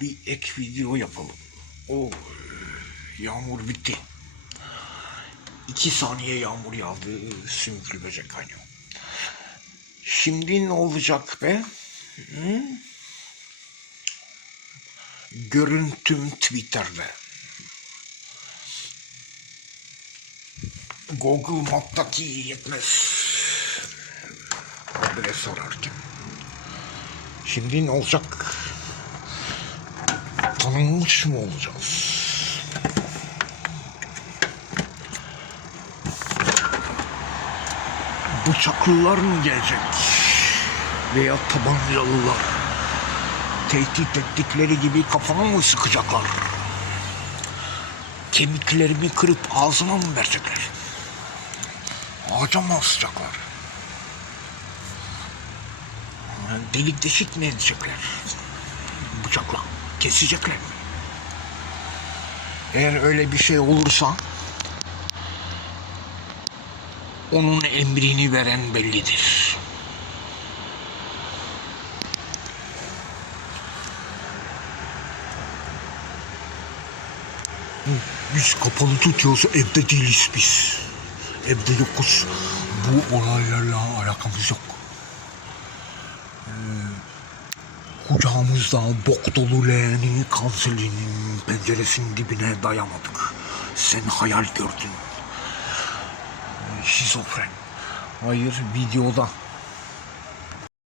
bir ek video yapalım. O yağmur bitti. İki saniye yağmur yağdı. Sümüklü böcek kaynıyor. Şimdi ne olacak be? Hı? Görüntüm Twitter'da. Google Map'taki yetmez. Adres sorarken. Şimdi ne olacak? Tanınmış mı olacağız? Bıçaklılar mı gelecek? Veya tabancalılar? Tehdit ettikleri gibi kafama mı sıkacaklar? Kemiklerimi kırıp ağzıma mı verecekler? Ağaca mı asacaklar? Delik deşik mi edecekler? Kesecekler? Eğer öyle bir şey olursa onun emrini veren bellidir. Biz kapalı tutuyoruz, evde değiliz biz. Evde yokuz. Bu olaylarla alakamız yok. Ee, kucağımızda bok dolu leğeni kanserinin penceresinin dibine dayamadık. Sen hayal gördün. Şizofren. Hayır, videoda